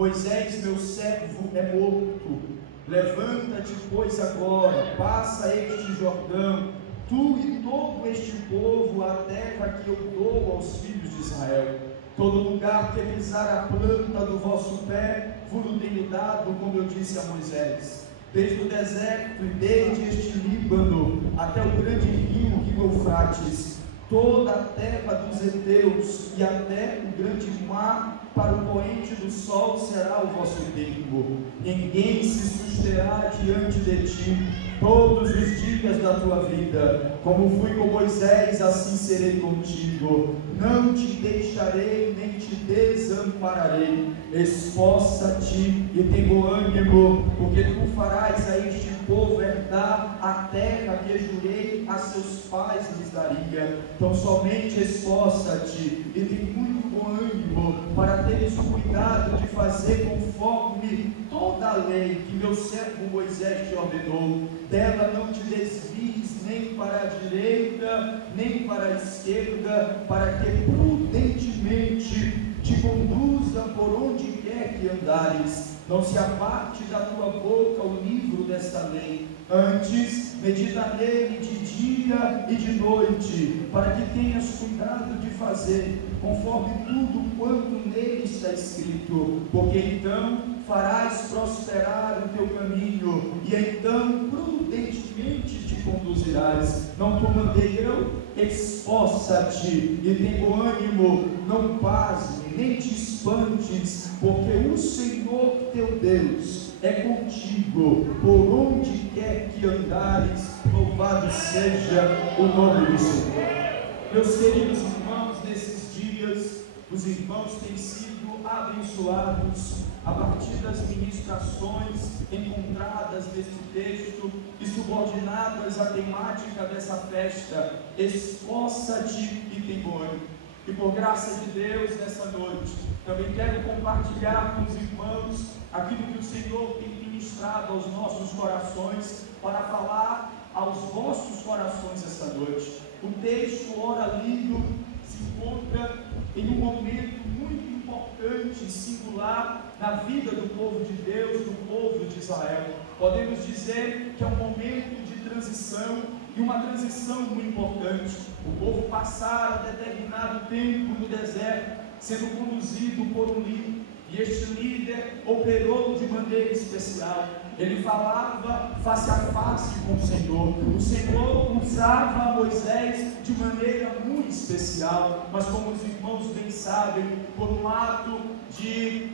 Moisés, meu servo, é morto. Levanta-te, pois, agora, passa este Jordão, tu e todo este povo, a terra que eu dou aos filhos de Israel. Todo lugar que pisar a planta do vosso pé, vos tenho dado, como eu disse a Moisés. Desde o deserto e desde este Líbano, até o grande rio Eufrates, toda a terra dos heteus e até o grande mar, para o poente do sol será o vosso tempo. Ninguém se susterá diante de ti todos os dias da tua vida. Como fui com Moisés, assim serei contigo. Não te deixarei nem te desampararei. Esforça-te e tem bom ânimo, porque tu farás a este povo herdar a terra que jurei a seus pais lhes daria. Então somente esforça-te e tem muito bom ânimo, para teres o cuidado de fazer conforme toda a lei que meu servo Moisés te ordenou. Dela não te desvies nem para a direita, nem para a esquerda, para que prudentemente te conduza por onde quer que andares. Não se aparte da tua boca o livro desta lei. Antes, medita nele de dia e de noite, para que tenhas cuidado de fazer conforme tudo quanto nele está escrito, porque então farás prosperar o teu caminho, e então prudentemente te conduzirás. Não te mandei eu? Esforça-te e tem bom ânimo, não pasme, nem te espantes, porque o Senhor teu Deus é contigo, por onde quer que andares. Louvado seja o nome do Senhor. Meus queridos irmãos, nesses dias, os irmãos têm sido abençoados a partir das ministrações encontradas nesse texto e subordinadas à temática dessa festa. Esforça-te e tem bom ânimo. E por graça de Deus, nessa noite, também quero compartilhar com os irmãos aquilo que o Senhor tem ministrado aos nossos corações, para falar aos vossos corações essa noite. O texto, ora lido, se encontra em um momento muito importante e singular na vida do povo de Deus, do povo de Israel. Podemos dizer que é um momento de transição, e uma transição muito importante. O povo passara determinado tempo no deserto, sendo conduzido por um líder, e este líder operou de maneira especial. Ele falava face a face com o Senhor usava Moisés de maneira muito especial, mas como os irmãos bem sabem, por um ato de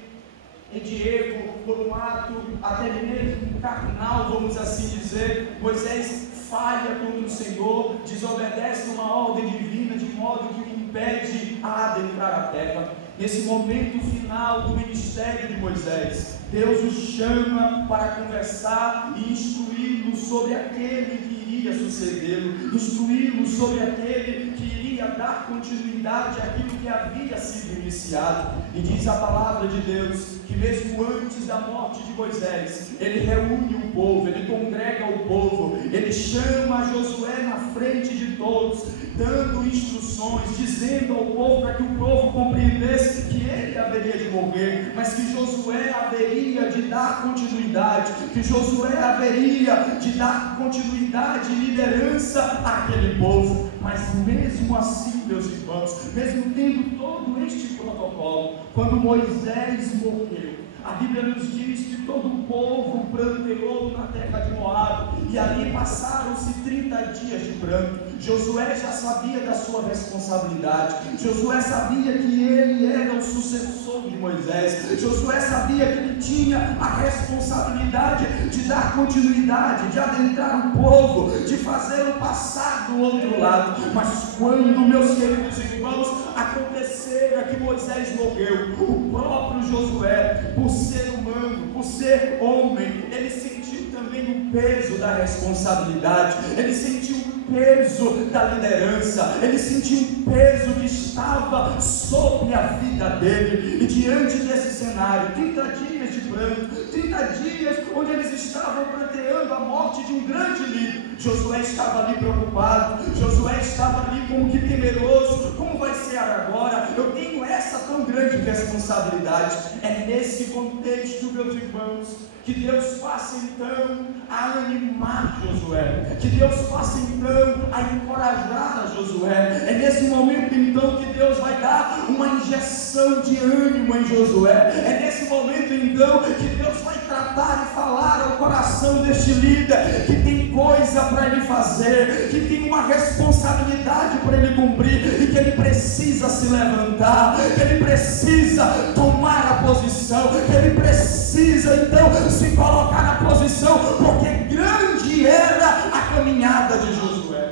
ego, por um ato até mesmo carnal, vamos assim dizer, Moisés falha contra o Senhor, desobedece uma ordem divina, de modo que o impede a adentrar a terra. Nesse momento final do ministério de Moisés, Deus o chama para conversar e instruí-lo sobre aquele que iria sucedê-lo, instruí-lo sobre aquele que iria dar continuidade àquilo que havia sido iniciado. E diz a palavra de Deus que mesmo antes da morte de Moisés, ele reúne o povo, ele congrega o povo, ele chama Josué na frente de todos, dando instruções, dizendo ao povo para que o povo compreendesse que ele haveria de morrer, mas que Josué haveria de dar continuidade, que Josué haveria de dar continuidade e liderança àquele povo. Mas mesmo assim, meus irmãos, mesmo tendo todo este protocolo, quando Moisés morreu, a Bíblia nos diz que todo o povo pranteou na terra de Moabe, e ali passaram-se 30 dias de pranto. Josué já sabia da sua responsabilidade, Josué sabia que ele era o sucessor de Moisés, Josué sabia que ele tinha a responsabilidade de dar continuidade, de adentrar o povo, de fazê-lo passar do outro lado. Mas quando, meus queridos irmãos, acontecera que Moisés morreu, o próprio Josué, por ser humano, por ser homem, ele sentiu também o peso da responsabilidade, ele sentiu o peso da liderança, ele sentiu o peso que estava sobre a vida dele. E diante desse cenário, 30 dias de pranto, 30 dias onde eles estavam pranteando a morte de um grande líder. Josué estava ali preocupado, Josué estava ali como que temeroso. Como vai ser agora? Eu tenho essa tão grande responsabilidade. É nesse contexto, meus irmãos, que Deus faça então a animar Josué, que Deus faça então a encorajar a Josué. É nesse momento então que Deus vai dar uma injeção de ânimo em Josué. É nesse momento então que Deus vai tratar e falar ao coração deste líder que tem coisa para ele fazer, que tem uma responsabilidade para ele cumprir e que ele precisa se levantar, que ele precisa tomar a posição, que ele precisa então se colocar na posição, porque grande era a caminhada de Josué.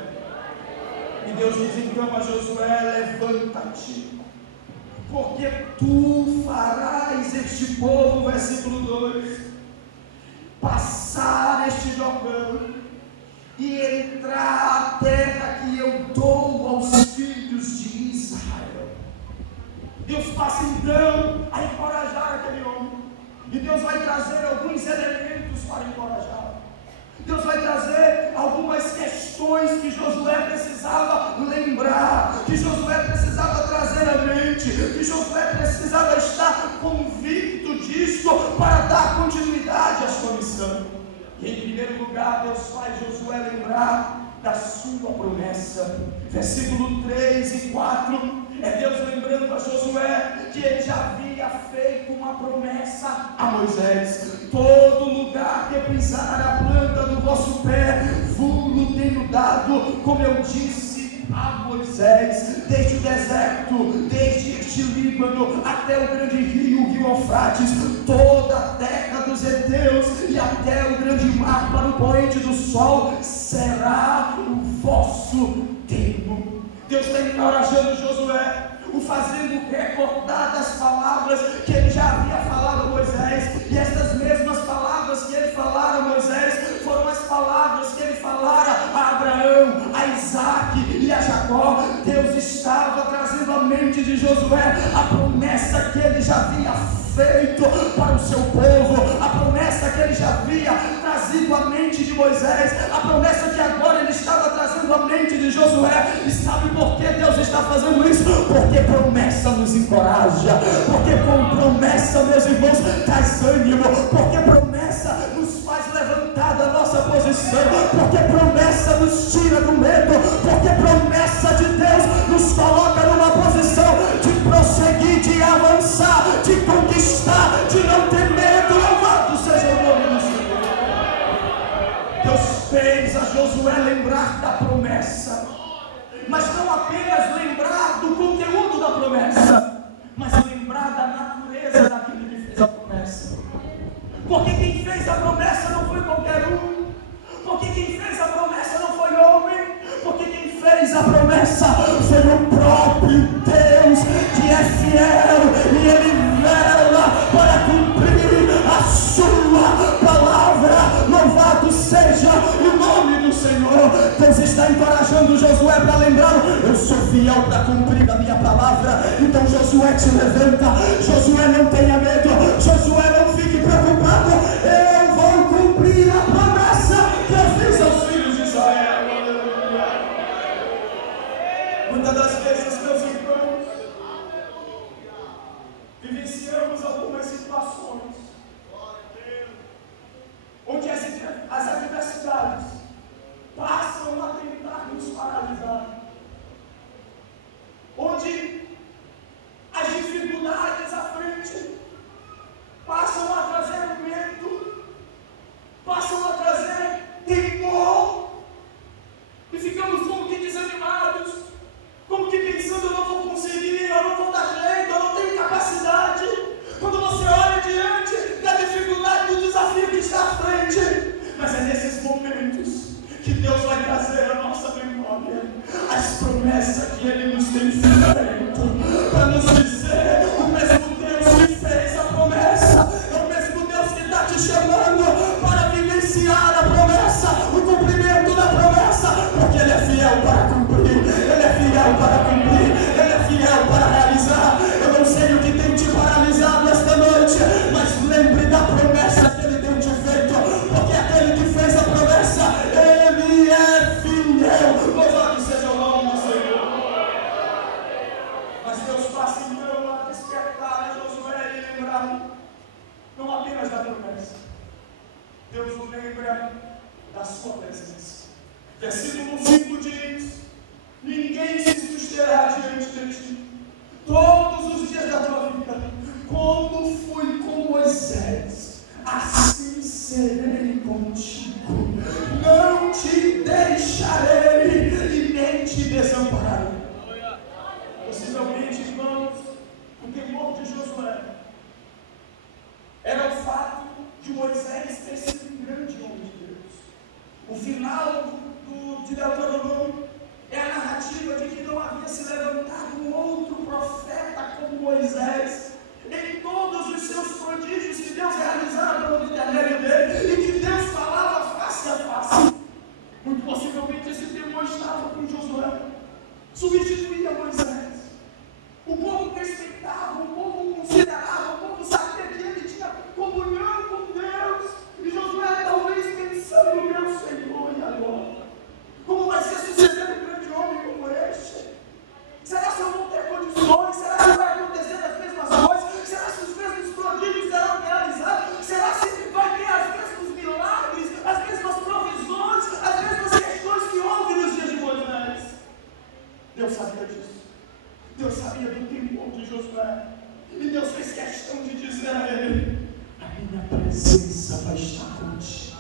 E Deus diz então a Josué: levanta-te, porque tu farás este povo, versículo 2, passar este Jordão e entrar a terra que eu dou aos filhos de Israel. Deus passa então a encorajar aquele homem, e Deus vai trazer alguns elementos para encorajar. Deus vai trazer algumas questões que Josué precisava lembrar, que Josué precisava trazer à mente, que Josué precisava estar convicto disso para dar continuidade à sua missão. E em primeiro lugar, Deus faz Josué lembrar da sua promessa. Versículo 3 e 4, é Deus lembrando a Josué que ele já havia feito uma promessa a Moisés: todo lugar que pisar a planta do vosso pé, vos tenho dado, como eu disse a Moisés, desde o deserto, desde este Líbano até o grande rio, o rio Eufrates, toda a terra dos heteus e até o grande mar para o poente do sol, será o vosso termo. Deus está encorajando Josué, o fazendo recordar das palavras que ele já havia falado a Moisés, e estas mesmas palavras que ele falara a Moisés foram as palavras que ele falara a Abraão, a Isaac e a Jacó. Deus estava trazendo à mente de Josué a promessa que ele já havia feito para o seu povo, a promessa que ele já havia trazido à mente de Moisés, a promessa que agora ele estava trazendo à mente de Josué. E sabe por que Deus está fazendo isso? Porque promessa nos encoraja, porque com promessa, meus irmãos, traz ânimo, porque promessa nos faz levantar da nossa posição, porque promessa nos tira do medo, porque promessa de Deus nos coloca numa posição de prosseguir, de avançar, de conquistar, de não ter medo. Louvado seja o nome do Senhor. Deus fez a Josué lembrar da promessa, mas não apenas lembrar do conteúdo da promessa, mas lembrar da natureza daquele que fez a promessa. Porque quem fez a promessa não foi qualquer um, porque quem fez a promessa não foi homem, porque quem fez a promessa foi o próprio Deus, que é fiel e ele vela para cumprir a sua palavra. Louvado seja o nome do Senhor. Deus está encorajando Josué para lembrar: eu sou fiel para cumprir a minha palavra. Então Josué, te levanta, Josué, não tenha medo, Josué, não fique preocupado, eu vou cumprir a promessa que eu fiz aos filhos de Israel. Muitas das vezes, meus irmãos, vivenciamos algumas situações onde as adversidades passam a tentar nos paralisar, onde as dificuldades à frente Moisés ter sido um grande homem de Deus. O final de Deuteronômio é a narrativa de que não havia se levantado um outro profeta como Moisés, em todos os seus prodígios que Deus realizava pelo intermédio dele, e que Deus falava face a face. Muito possivelmente esse temor estava com Josué, substituía Moisés. O povo respeitava, o povo considerava, o povo sabia que ele tinha comunhão com Deus, e Josué talvez pensando: meu Senhor, e agora? Como vai ser suceder um grande homem como este? Será que eu vou ter condições? Será que vai acontecer as mesmas coisas? Será que os mesmos prodígios serão realizados? Será que vai ter os mesmos milagres, as mesmas provisões, as mesmas questões que houve nos dias de Moisés? Deus sabia disso. Deus sabia do temor de Josué. E Deus fez questão de dizer a ele: a minha presença vai estar contigo.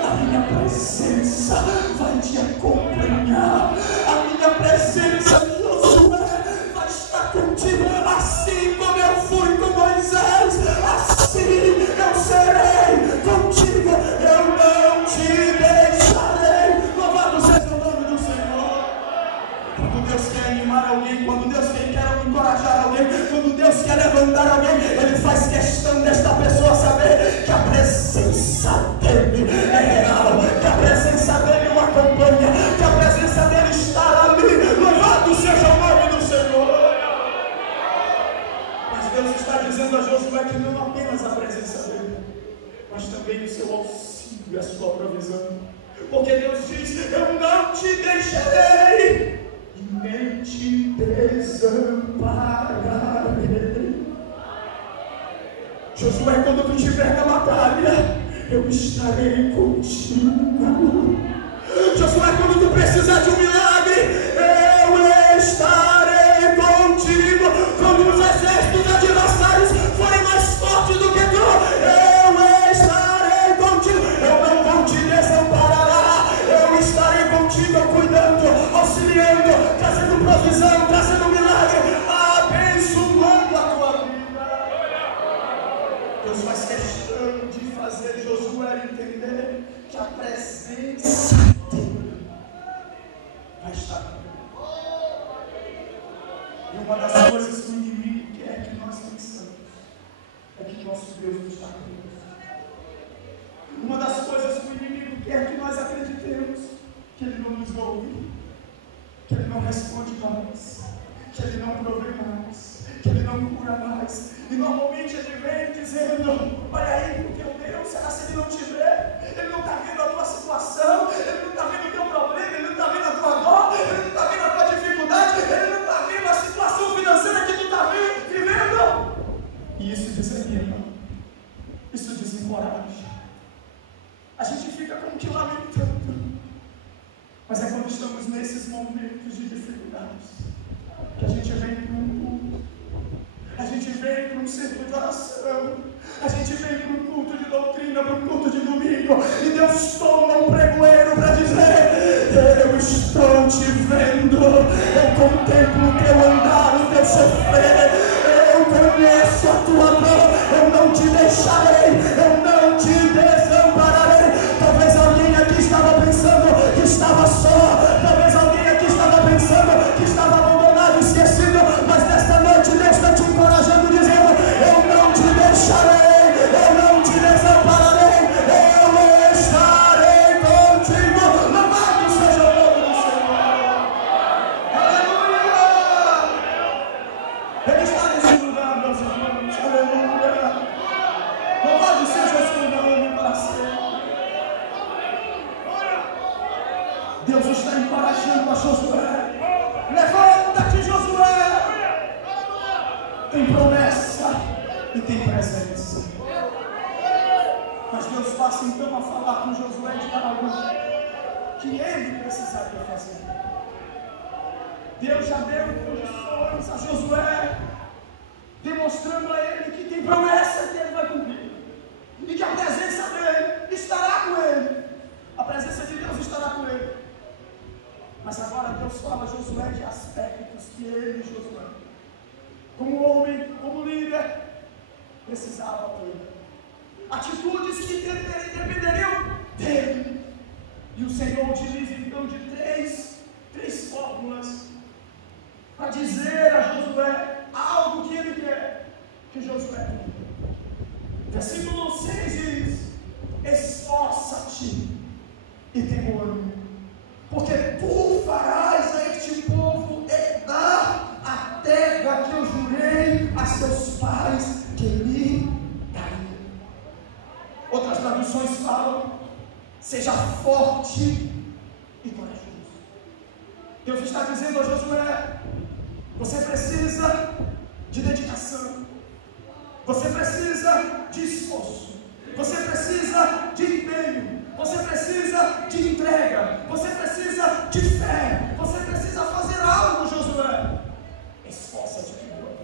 A minha presença vai te acompanhar. A minha presença, Josué, vai estar contigo. Assim como eu fui com Moisés, assim eu serei contigo. Eu não te deixarei. Louvado seja o nome do Senhor. Quando Deus quer animar alguém, quando Deus quer encorajar alguém, quando Deus quer levantar alguém, Ele faz questão desta pessoa saber que a presença dEle é real, que a presença dEle o acompanha, que a presença dEle está ali. Louvado seja o nome do Senhor. Mas Deus está dizendo a Josué que não apenas a presença dEle, mas também o seu auxílio e a sua provisão. Porque Deus diz: eu não te deixarei e nem te desampararei. Josué, quando tu estiver na batalha, eu estarei contigo. Josué, quando tu precisar de um milagre, eu estarei contigo. Quando os exércitos adversários forem mais fortes do que tu, eu estarei contigo. Eu não vou te desamparar. Eu estarei contigo, cuidando, auxiliando, trazendo provisão, trazendo milagre, abençoando a tua vida. Deus faz questão de fazer Josué entender que a presença dele vai estar com ele. E uma das coisas que o inimigo quer que nós pensamos é que nosso Deus não está conosco. Uma das coisas que o inimigo quer que nós acreditemos que Ele não nos ouve, que Ele não responde mais, que Ele não provê mais, que Ele não cura mais. E normalmente Ele vem dizendo: olha aí pro teu Deus, será que Ele não te vê? Ele não está vendo a tua situação, Ele não está vendo o teu problema, Ele não está vendo a tua dor, Ele não está vendo a tua dificuldade, Ele não está vendo a situação financeira que tu está vivendo. E isso desanima, isso desencoraja. A gente fica como que lamentando. Mas é quando estamos nesses momentos de dificuldades que a gente vem para um culto, a gente vem para um círculo de oração, a gente vem para um culto de doutrina, para um culto de domingo, e Deus toma um pregoeiro para dizer: eu estou te vendo, eu contemplo o teu andar, o teu sofrer, eu conheço a tua dor, eu não te deixarei, eu não te desampararei. Talvez alguém aqui estava pensando que estava só, talvez alguém aqui estava pensando que estava abandonado, esquecido, mas nesta noite Deus está te encorajando, dizendo: eu não te deixarei, eu não te desampararei, eu estarei contigo. Louvado seja o nome do Senhor. Aleluia! Ele está nesse lugar, meus irmãos. Aleluia! Louvado seja o seu nome para sempre. Deus está encorajando a Josué. Levanta-te, Josué. Tem promessa e tem presença. Mas Deus passa então a falar com Josué de algo que ele precisaria fazer. Deus já deu condições a Josué, demonstrando a ele que tem promessa que ele vai cumprir, e que a presença dele estará com ele. A presença de Deus estará com ele. Mas agora Deus fala a Josué de aspectos que ele, Josué, como homem, como líder, precisava ter. atitudes que dependeriam dele. E o Senhor utiliza então de três fórmulas para dizer a Josué algo que ele quer que Josué. Versículo 6 diz: esforça-te e tem ânimo, porque tu farás a este povo herdar a terra que eu jurei a seus pais que lhe daria. Outras traduções falam: seja forte e corajoso. Deus está dizendo a Josué: você precisa de dedicação, você precisa de esforço, você precisa de empenho, você precisa de entrega, você precisa de fé, você precisa fazer algo, Josué. Esforça-te de novo.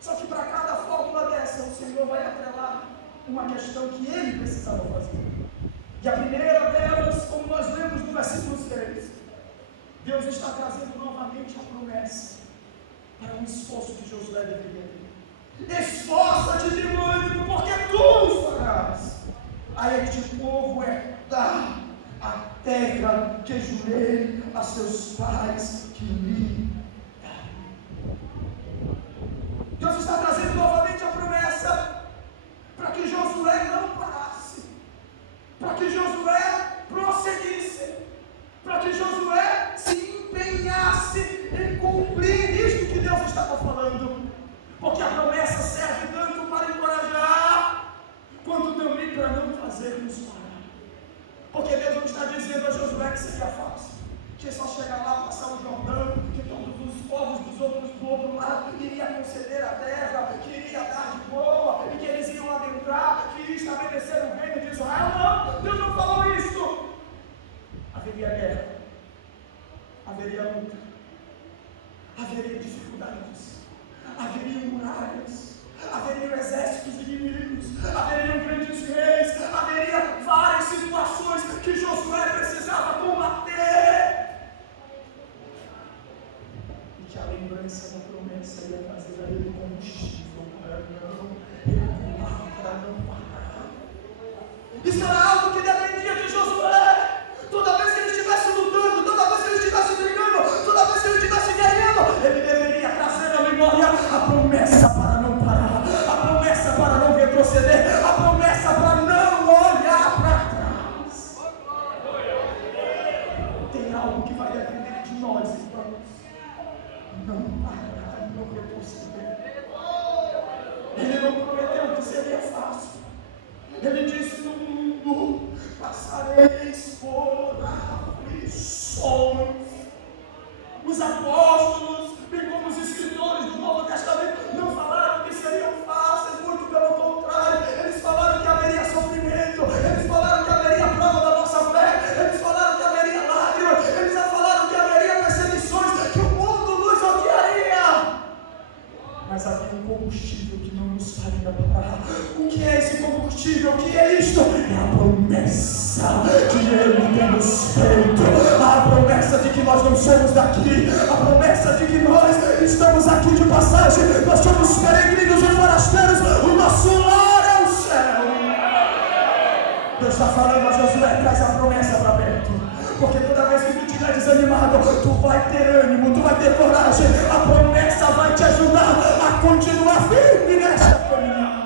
Só que para cada fórmula dessa, o Senhor vai atrelar uma questão que ele precisava fazer. E a primeira delas, como nós lemos no versículo 6, Deus está trazendo novamente a promessa para um esforço que Josué deveria ter. Esforça-te de ânimo, porque tu farás a este povo herdar a terra que jurei a seus pais que lhe daria. Deus está trazendo novamente a promessa para que Josué não parasse, para que Josué prosseguisse, para que Josué se empenhasse em cumprir isto que Deus estava falando, porque a promessa serve tanto para encorajar, quanto também para não fazer-nos parar. Porque Deus não está dizendo a Josué que seria fácil, que é só chegar lá, passar o Jordão, que todos os povos dos outros do outro lado iria conceder a terra, que iria dar de boa, e que eles iam adentrar, que iria estabelecer o reino de Israel. Não, Deus não falou isso. Haveria guerra, haveria luta, haveria dificuldades, haveriam muralhas, haveriam exércitos inimigos, haveriam grandes reis, haveria várias situações que Josué precisava combater, e que a lembrança da promessa ia trazer a ele combustível para não recuar, para não parar. Isso era algo que dependia de Josué. Toda vez que ele estivesse lutando, toda vez que ele estivesse brigando, toda vez que ele estivesse guerreando, ele deveria trazer à memória a promessa para não parar, a promessa para não retroceder, a promessa para não olhar para trás. Tem algo que vai depender de nós, irmãos: não parar, não retroceder. Ele não prometeu que seria fácil. Ele disse: no mundo passareis por aflições. Os apóstolos, bem como os escritores do Novo Testamento, não falaram que seriam fáceis, muito pelo contrário. Eles falaram que haveria sofrimento, eles falaram que haveria prova da nossa fé, eles falaram que haveria lágrimas, eles falaram que haveria perseguições, que o mundo nos odiaria. Mas havia um combustível que não nos faria parar. O que é esse combustível? O que é isto? É a promessa que Ele tem nos feito, a promessa de que nós não somos daqui, a promessa de que nós estamos aqui de passagem, nós somos peregrinos e forasteiros, o nosso lar é o céu. Deus está falando a Josué: traz a promessa para perto, porque toda vez que tu estiver desanimado, tu vai ter ânimo, tu vai ter coragem, a promessa vai te ajudar a continuar firme nesta caminhada.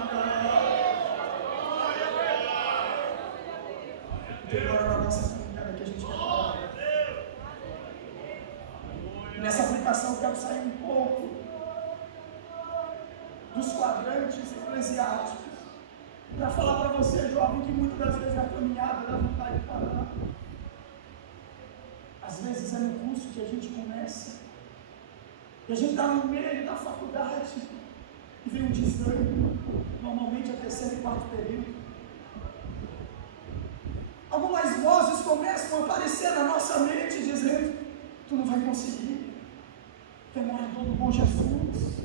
Agora na nossa caminhada que a gente quer. Nessa aplicação eu quero sair um pouco dos quadrantes eclesiásticos para falar para você, jovem, que muitas das vezes a caminhada dá vontade de parar. Às vezes é no curso que a gente começa, e a gente está no meio da faculdade, e vem um desânimo, normalmente é terceiro e quarto período. Algumas vozes começam a aparecer na nossa mente, dizendo: tu não vai conseguir, tu é morador do Bom Jesus,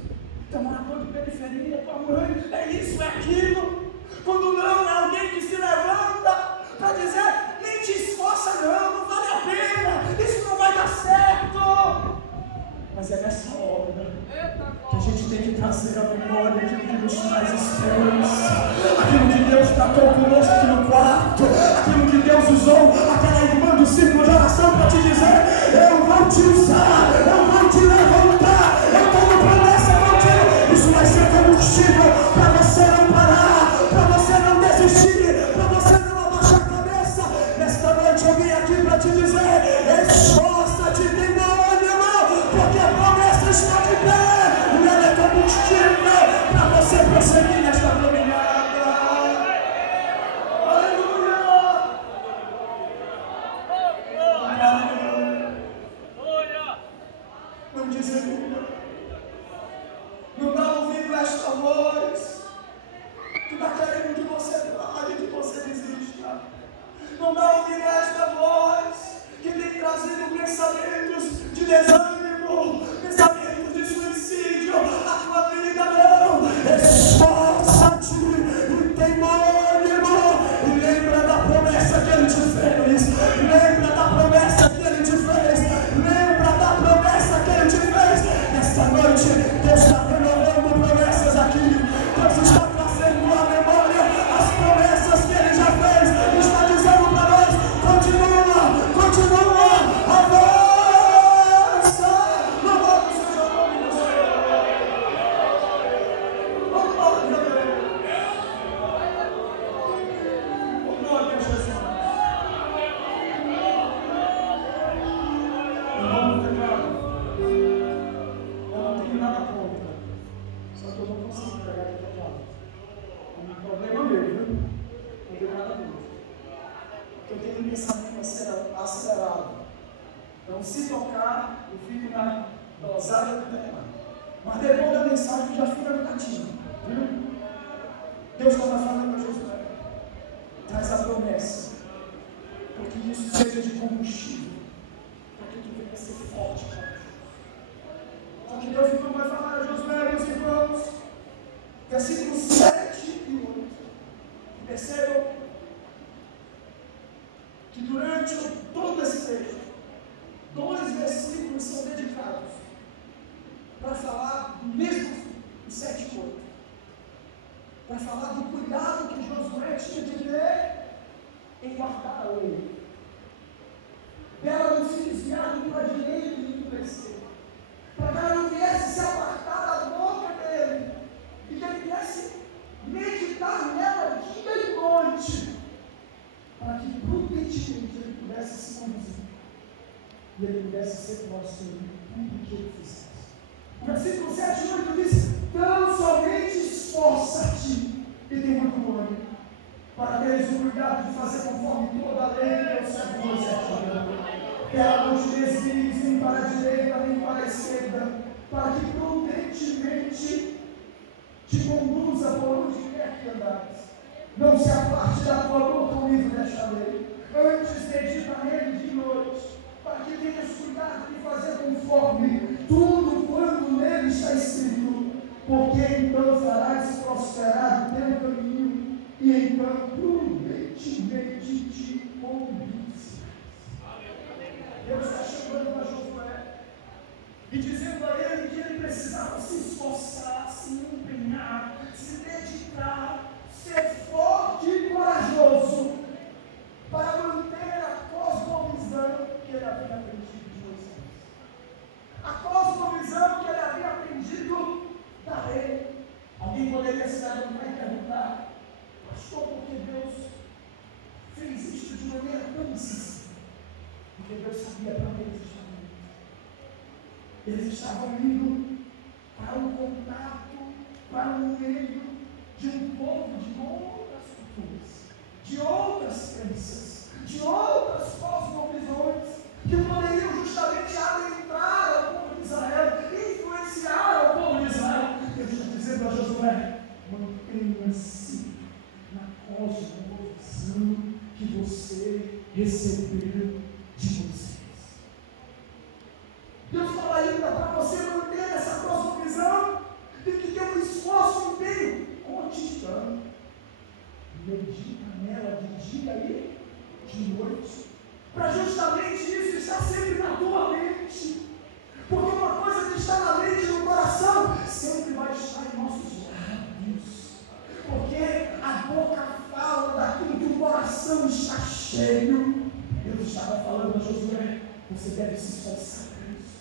tu é morador de periferia, tua mãe é isso, é aquilo. Quando não, é alguém que se levanta para dizer: nem te esforça não, não vale a pena, isso não vai dar certo. Mas é nessa hora que a gente tem que trazer a memória aquilo que nos traz esperança, aquilo que Deus tratou conosco aqui no quarto, aquilo que Deus usou aquela irmã do círculo de oração para te dizer: eu vou te usar, eu vou te levantar, eu tenho promessa contigo. Isso vai ser combustível para você não parar, para você não desistir, para você não abaixar a cabeça. Nesta noite eu vim aqui para te dizer: esforça-te, tem ânimo, porque a promessa está de pé, e ela é combustível para você prosseguir nesta caminhada. Aleluia! Não desanima, não está ouvindo esta voz que está querendo que você pare, que você desista. Não está ouvindo esta voz que tem trazido pensamentos de desânimo, pensamentos de suicídio à tua vida. Não, esforça-te e tem ânimo, e lembra da promessa que Ele te fez, lembra da promessa que Ele te fez, lembra da promessa que Ele te fez. Nesta noite Deus está renovando promessas aqui, Deus está trazendo à memória as promessas que Ele já fez, está dizendo para nós: continua, avança, louvado seja o nome do Senhor. Oh, glória a Deus. Oh, glória a Jesus. Irmão pecado, eu não tenho nada contra, só que eu não consigo pegar aqui para lá. É um problema meu, viu? Não tenho nada contra. Eu tenho um pensamento acelerado. Então, se tocar, eu fico na dosada do tema. Mas depois da mensagem já fica no cantinho. Viu? Deus estava falando para Josué: traz a promessa, porque isso seja de combustível, para que tu venha ser forte, cara. Só que Deus então vai falar a Josué, meus irmãos, versículos 7 e 8. Percebam que durante todo esse texto, 2 versículos são dedicados para falar do mesmo fim, o 7 e 8, para falar do cuidado que Josué tinha de ter em guardar a lei, dela não se desviar nem para a direita nem para a esquerda, para que ela não viesse se apartar da boca dele, e que ele viesse meditar nela dia e noite, para que prudentemente ele pudesse se conduzir e ele pudesse ser nosso em tudo que ele fizesse. O versículo 7 e 8 diz: tão somente esforça-te e tem muito ânimo, para teres o cuidado de fazer conforme toda a lei que eu servo Moisés te deu. Que ela não te desvies nem para a direita nem para a esquerda, para que prudentemente te conduza por onde quer que andares. Não se aparte da tua boca o livro desta lei, antes medita nele de noite, para que tenhas cuidado de fazer conforme tudo quanto nele está escrito, porque então farás prosperar o teu caminho, e então prudentemente te conduzirás. Deus está chamando para Josué e dizendo a ele que ele precisava se esforçar, se empenhar, se dedicar, ser forte e corajoso para manter a cosmovisão que ele havia aprendido de Moisés, a cosmovisão que ele havia aprendido da lei. Alguém poderia se levantar e perguntar: pastor, por que Deus fez isso de maneira tão incisiva? Porque Deus sabia para onde eles estavam indo. Eles estavam indo para um contato, para um meio de um povo de outras culturas, de outras crenças, de outras cosmovisões, que poderiam justamente adentrar ao povo de Israel, influenciar ao povo de Israel. Deus está dizendo a Josué: mantenha-se na cosmovisão que você recebeu de vocês. Deus fala ainda para você manter essa cosmovisão, tem que ter um esforço inteiro cotidiano. Medita nela de dia e de noite, para justamente isso estar sempre na tua mente. Porque uma coisa que Você deve se esforçar para isso.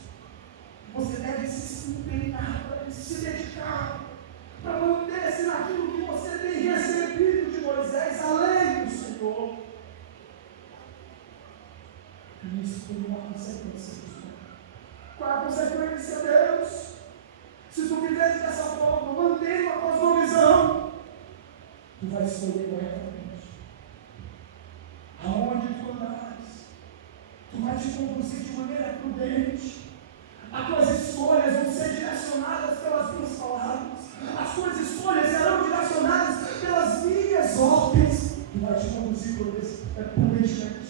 Você deve se empenhar para isso, se dedicar para manter-se naquilo que você tem recebido de Moisés, além do Senhor. E isso tem uma consequência. Qual é a consequência, Deus? Se tu viveres dessa forma, mantendo a cosmovisão, tu vai escolher corretamente. Aonde tu andares, tu vai te conduzir de maneira prudente. As tuas escolhas vão ser direcionadas pelas minhas palavras. As tuas escolhas serão direcionadas pelas minhas ordens. Tu vai te conduzir prudentemente.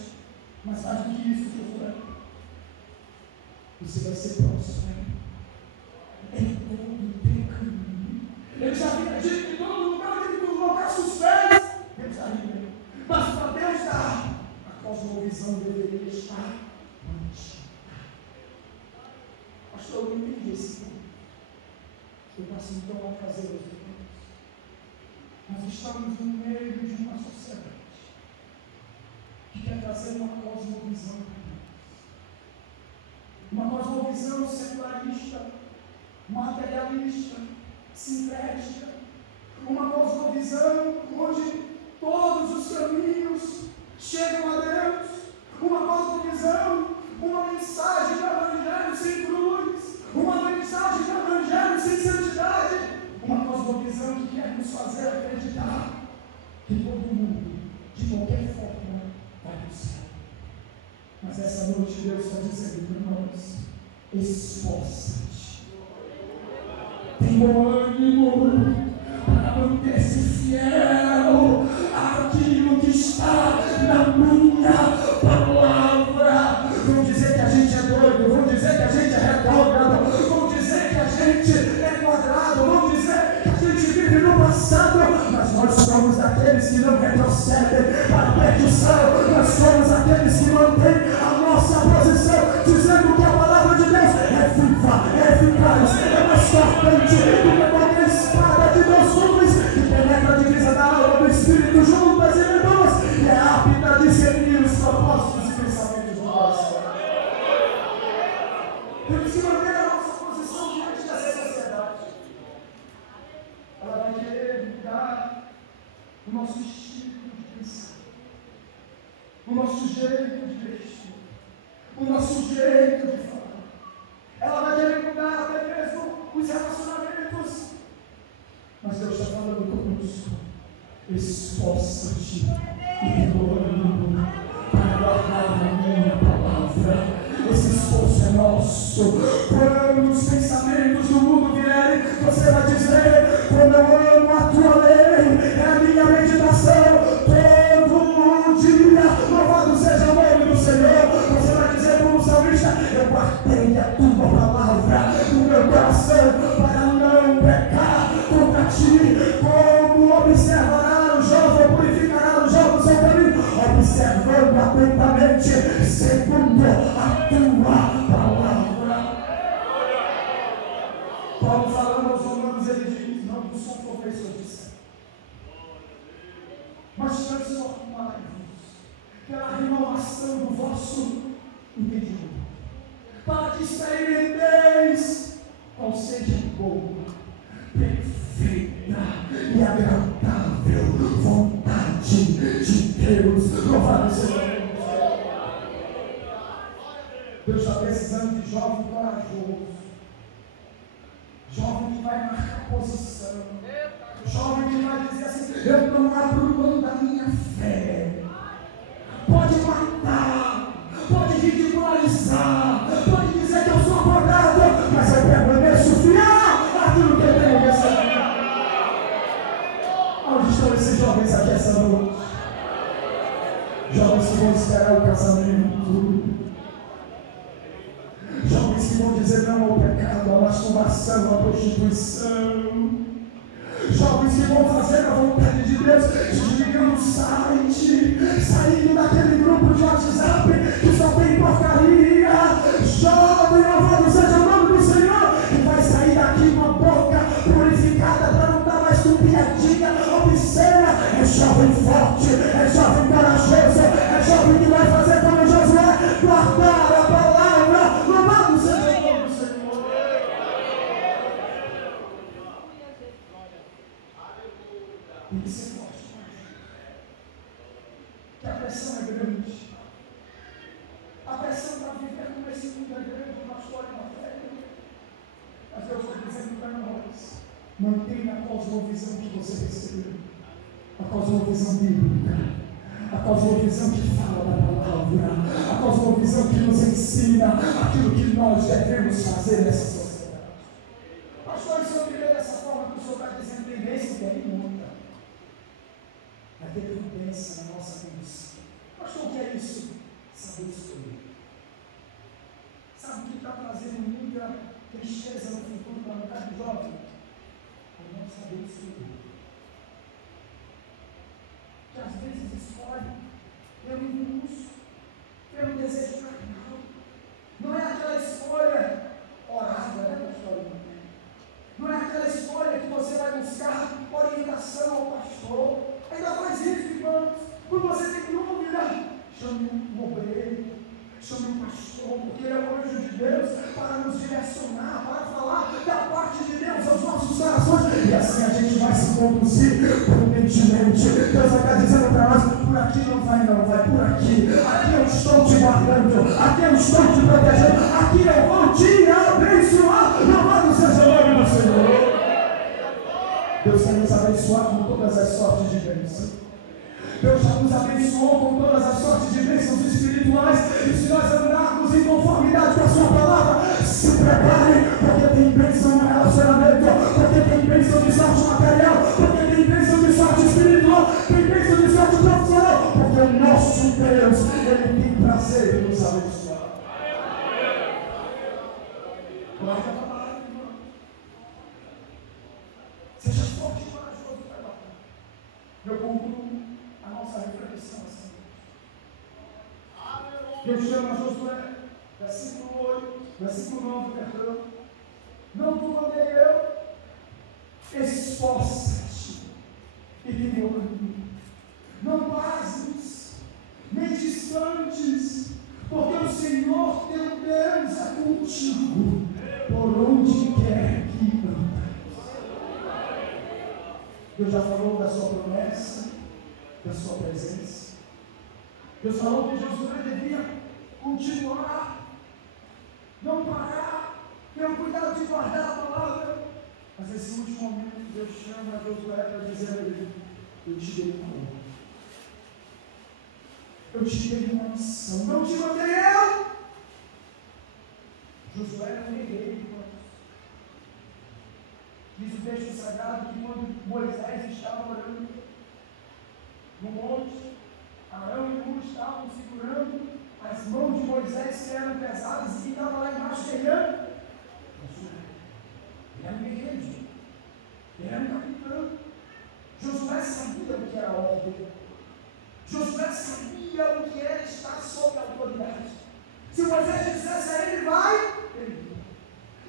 Mas mais do que isso, você vai ser próximo em todo o teu caminho. Ele já havia dito que todo lugar onde tu colocasse os pés, Deus daria. Mas para Deus dar, a cosmovisão deveria estar mantida. Pastor, eu não entendi esse ponto. Eu passo então a fazer os irmãos. Nós estamos no meio de uma sociedade que quer trazer uma cosmovisão para nós. Uma cosmovisão secularista, materialista, sincrética. Uma cosmovisão onde todos os caminhos chegam a Deus. Uma cosmovisão, uma mensagem do Evangelho sem cruz. Uma mensagem do Evangelho sem santidade. Uma cosmovisão que quer nos fazer acreditar que todo mundo, de qualquer forma, vai para o céu. Mas essa noite Deus está dizendo para nós: esforça-te, tem bom ânimo para manter-se fiel àquilo que está na minha palavra. Vão dizer que a gente é doido, vão dizer que a gente é retrógrado, vão dizer que a gente é quadrado, vão dizer que a gente vive no passado, mas nós somos aqueles que não retrocedem para a perdição. Nós somos aqueles que mantêm a nossa posição, dizendo que a palavra de Deus é viva, é eficaz, é mais forte do que qualquer espada de 2 gumes, que penetra a divisa da alma, do espírito, juntas e medulas, e é apta a discernir os propósitos e pensamentos do coração. Temos que manter a nossa posição diante dessa sociedade. Ela vai querer mudar o nosso estilo de pensar, o nosso jeito de vestir, o nosso jeito de falar. Ela vai querer mudar até mesmo os relacionamentos. Mas Deus está falando conosco: esforça-te e ânimo para guardar a minha palavra. Esse esforço é nosso. Quando os pensamentos do mundo vierem, você vai dizer: quando eu amo a tua lei, é a minha meditação todo dia. Louvado seja o nome do Senhor. Você vai dizer como salmista: eu guardei a tua palavra no meu coração para não pecar contra ti. Como observará o jovem, purificará o jovem o seu caminho, observando atentamente segundo a tua palavra. Paulo, falando aos Romanos, ele diz: não vos conformeis de céu, mas transformai-vos pela renovação do vosso entendimento, para que experimenteis qual seja a boa, perfeita e agradável vontade de Deus. Louvado seja o nome do Senhor. Deus está precisando de jovem corajoso, jovem que vai marcar posição, jovem que vai dizer assim: eu não abro mão da minha fé. Pode matar, pode ridicularizar, pode dizer que eu sou apagado, mas eu permaneço fiel àquilo que eu tenho recebido. Onde estão esses jovens aqui essa noite? Jovens que vão esperar o casamento, jovens que vão dizer não ao pecado, à masturbação, à prostituição, jovens que vão fazer a vontade de Deus, desligando o site, saindo daquele grupo de WhatsApp que só tem porcaria. Jovem, louvado seja o nome do Senhor, que vai sair daqui com a boca purificada para não dar mais com piadinha obscena. É jovem forte, é jovem corajoso, é jovem que vai fazer como Josué, guardar a palavra Tem que ser forte. Que a pressão é grande. A pressão para viver como esse mundo é grande, nós podemos na fé. Mas Deus está dizendo para nós: mantenha a cosmovisão que você recebeu. A cosmovisão bíblica. A cosmovisão que fala da palavra. A cosmovisão que nos ensina aquilo que nós devemos fazer nessa sociedade. Pastor, se eu viver dessa forma que o Senhor está dizendo, tendência que é imunda. Vai ter prudência na nossa condição. Pastor, o que é isso? Saber escolher. Sabe o que está trazendo muita tristeza no futuro para o mercado jovem? É não saber escolher. Que às vezes escolhe pelo impulso, pelo desejo carnal. Não é aquela escolha orada, né, pastor? Não é aquela escolha que você vai buscar orientação ao pastor. Ainda faz isso, irmãos. Quando você tem dúvida, chame um obreiro, chame um pastor, porque ele é o anjo de Deus para nos direcionar, para falar da parte de Deus aos nossos corações. E assim a gente vai se conduzir prudentemente. Deus vai estar dizendo para nós: por aqui não, vai por aqui. Aqui eu estou te guardando, aqui eu estou te protegendo, aqui eu vou te abençoar. Louvado seja o nome do Senhor. Deus quer nos abençoar com todas as sortes de bênçãos. Deus já nos abençoou com todas as sortes de bênçãos espirituais. E se nós andarmos em conformidade com a sua palavra, se prepare, porque tem bênção no relacionamento, porque tem bênção de sorte material, porque tem bênção de sorte espiritual, tem bênção de sorte profissional, porque o nosso Deus, Ele tem prazer em nos abençoar. Guarda a palavra, irmão. Seja forte e corajoso para lá. Eu concluo a nossa reflexão assim. Deus chama Josué, versículo 8, versículo 9, perdão. Não te mandei eu, esforça-te e vive o caminho. Não pasmes, nem distantes, porque o Senhor teu Deus é contigo, por onde quer que andes. Deus já falou da sua promessa, da sua presença. Deus falou que Josué devia continuar, não parar, ter o cuidado de guardar a palavra. Mas nesse último momento, Deus chama Josué para dizer a ele: eu te dei uma ordem, eu te dei uma missão, não te mandei eu. Josué era um guerreiro, irmãos. Diz o texto sagrado que quando Moisés estava orando no monte, Arão e Hur estavam segurando as mãos de Moisés, que eram pesadas, e estava lá embaixo guerreando. Ele era um guerreiro, ele era um capitão. Josué sabia o que era ordem. Josué sabia o que era estar sob a autoridade. Se Moisés dissesse a ele: vai, ele ia.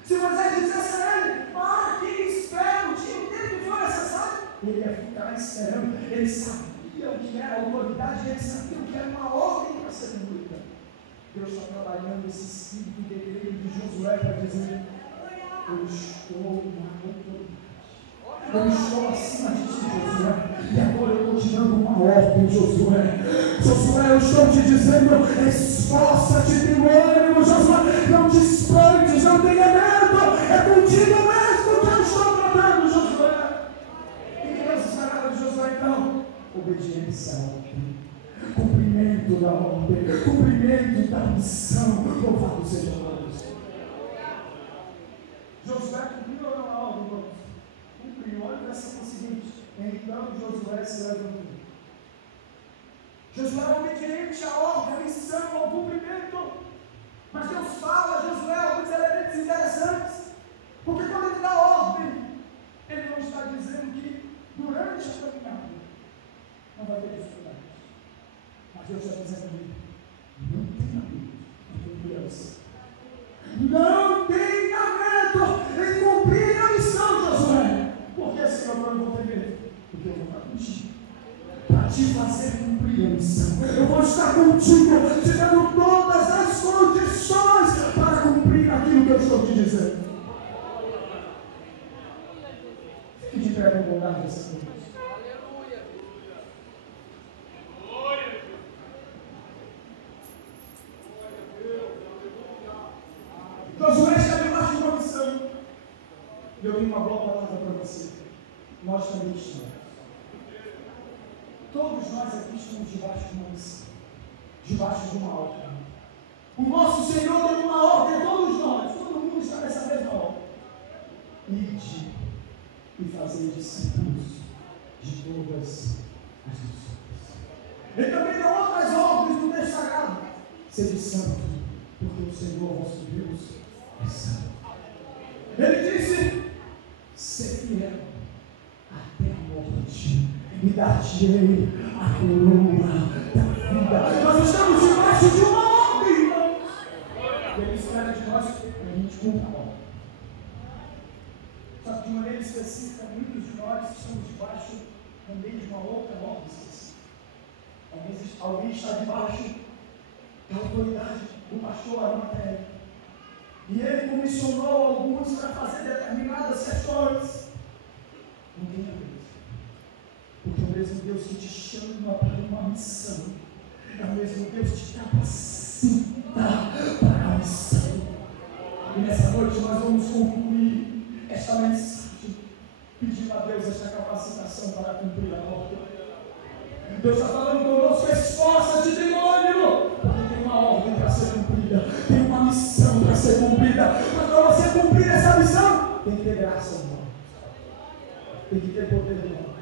Se Moisés dissesse a ele: para aqui, espera, o tempo que for necessário, ele ia ficar esperando. Ele sabia o que era autoridade, ele sabia o que era uma ordem para ser cumprida. Deus está trabalhando esse espírito guerreiro de Josué para dizer: eu estou na autoridade, eu estou acima de ti, Josué, e agora eu estou te dando uma ordem, Josué. Josué, eu estou te dizendo: esforça-te, tenha ânimo, Josué, não te espantes, não tenha medo, é contigo mesmo que eu estou tratando, Josué. E que Deus esperava de Josué então? Obediência à ordem, cumprimento da ordem, cumprimento da missão. Louvado seja Deus. Josué cumpriu ou não a ordem, irmãos? Cumpriu. Olha o versículo seguinte: então Josué se levantou. Josué é obediente à ordem, à missão, ao cumprimento. Mas Deus fala a Josué alguns elementos interessantes, porque quando ele dá ordem, ele não está dizendo que durante a caminhada não vai ter dificuldades. Mas Deus está dizendo a ele: não tenha medo em cumprir a missão. Não tenha medo em cumprir a missão, Josué. Por que, Senhor, eu não vou ter medo? Porque eu vou estar contigo para te fazer cumprir a missão. Eu vou estar contigo, te dando todas as condições para cumprir aquilo que eu estou te dizendo. Fique de pé com bondade essa noite. uma boa palavra para você. Nós também estamos. Todos nós aqui estamos debaixo de uma missão, debaixo de uma ordem. O nosso Senhor deu uma ordem a todos nós, todo mundo está nessa mesma ordem. Ide e fazer discípulos de todas as nações. Ele também deu outras ordens no texto sagrado. Sede santo, porque o Senhor vosso Deus é santo. Ele disse: ser fiel até a morte, e dar-te-ei a coroa da vida. Nós estamos debaixo de uma ordem, irmãos. E ele espera de nós que a gente cumpra a ordem. Só que de maneira específica, muitos de nós estamos debaixo também de uma outra ordem específica. Alguém está debaixo da autoridade do pastor Arimateia. E ele comissionou alguns para fazer determinadas questões. Não tem a ver. Porque é o mesmo Deus que te chama para uma missão. É o mesmo Deus que te capacita para a missão. E nessa noite nós vamos concluir esta mensagem pedindo a Deus esta capacitação para cumprir a ordem. Deus está falando conosco: esforça-te, demônio, porque tem uma ordem para ser cumprida, tem uma missão para ser cumprida. Mas para você cumprir essa missão, tem que ter graça, irmão. Tem que ter poder, irmão.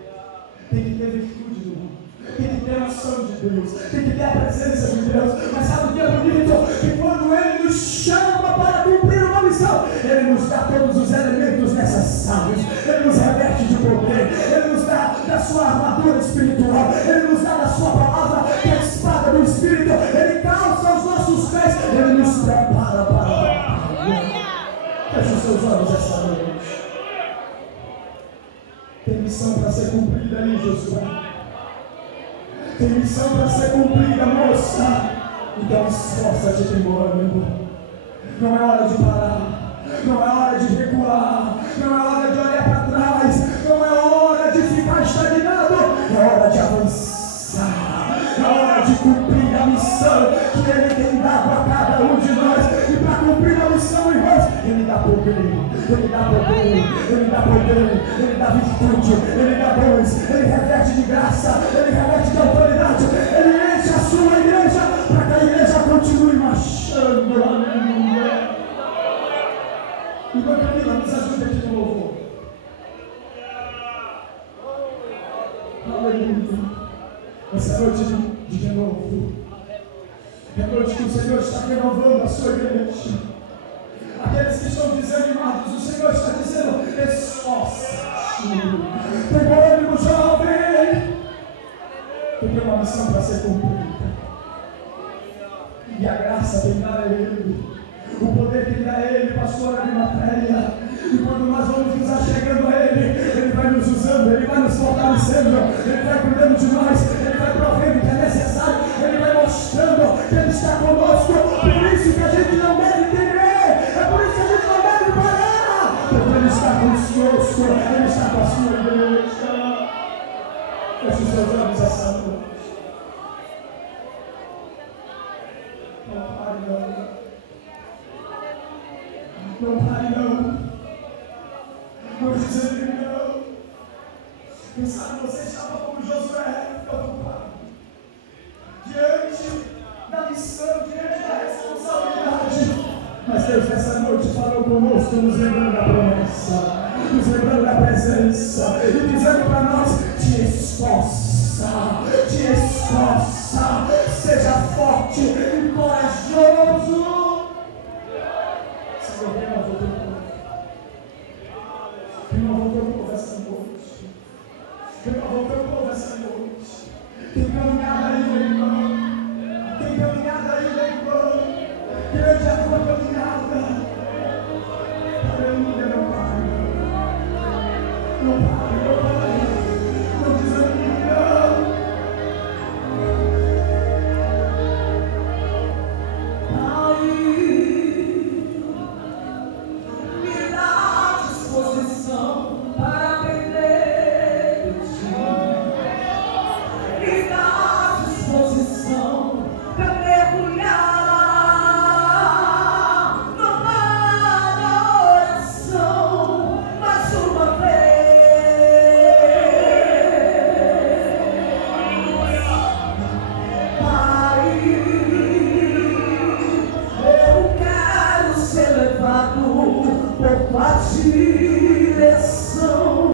Tem que ter virtude, irmão. Tem que ter a ação de Deus, tem que ter a presença de Deus. Mas sabe o que é bonito? Que quando Ele nos chama para cumprir uma missão, Ele nos dá todos os elementos necessários. Ele nos reveste de poder, Ele nos dá da sua armadura espiritual, Ele nos dá da sua palavra, que é a espada do Espírito. Ele calça os nossos pés, Ele nos prepara para a batalha. Feche os seus olhos essa noite. Tem missão para ser cumprida ali, Josué. Tem missão para ser cumprida, moça. Então esforça-te, demônio. Não é hora de parar. Não é hora de recuar. Não é hora de olhar para trás. Não é hora de ficar estagnado. É hora de avançar. É hora de cumprir a missão que Ele tem dado a cada um de nós. E para cumprir a missão, irmãos, Ele dá poder. Ele dá poder. Ele dá poder. Ele dá virtude. Ele dá dons. Ele reveste de graça. Ele reveste de autoridade. Ele enche a sua igreja para que a igreja continue marchando. Aleluia. Irmã Camila, nos ajude aqui no louvor. Aleluia. Essa noite de renovo. É a noite que o Senhor está renovando a sua igreja. Aqueles que estão desanimados, o Senhor está dizendo: esforça-te. Tem ânimo, jovem. Porque uma missão para ser cumprida. E a graça tem dado a Ele. O poder tem dado a Ele, pastor Arimateia. E quando nós vamos nos achegando a Ele, Ele vai nos usando, Ele vai nos fortalecendo, Ele vai cuidando de nós, Ele vai provendo o que é necessário, Ele vai mostrando que Ele está conosco. Por isso que a gente não deve temer, é por isso que a gente não deve parar, porque Ele está conosco, Ele está com a sua igreja. Feche os seus olhos essa noite. Não pare não. Não pare não. Não desanime não. Quem sabe você estava como Josué, preocupado diante da missão, diante da responsabilidade. Mas Deus nessa noite falou conosco, nos lembrando da promessa, nos lembrando da presença e dizendo para nós: te esforça, seja forte e corajoso. Senhor, renova o teu povo. Renova o teu povo essa noite. Renova o teu povo essa noite. Tem caminhada aí, meu irmão. Tem caminhada aí, meu irmão. Grande a tua caminhada. Aleluia, meu Pai. Meu Pai, meu Pai. Não desanime, não. Me dá disposição para aprender de ti. por tua direção.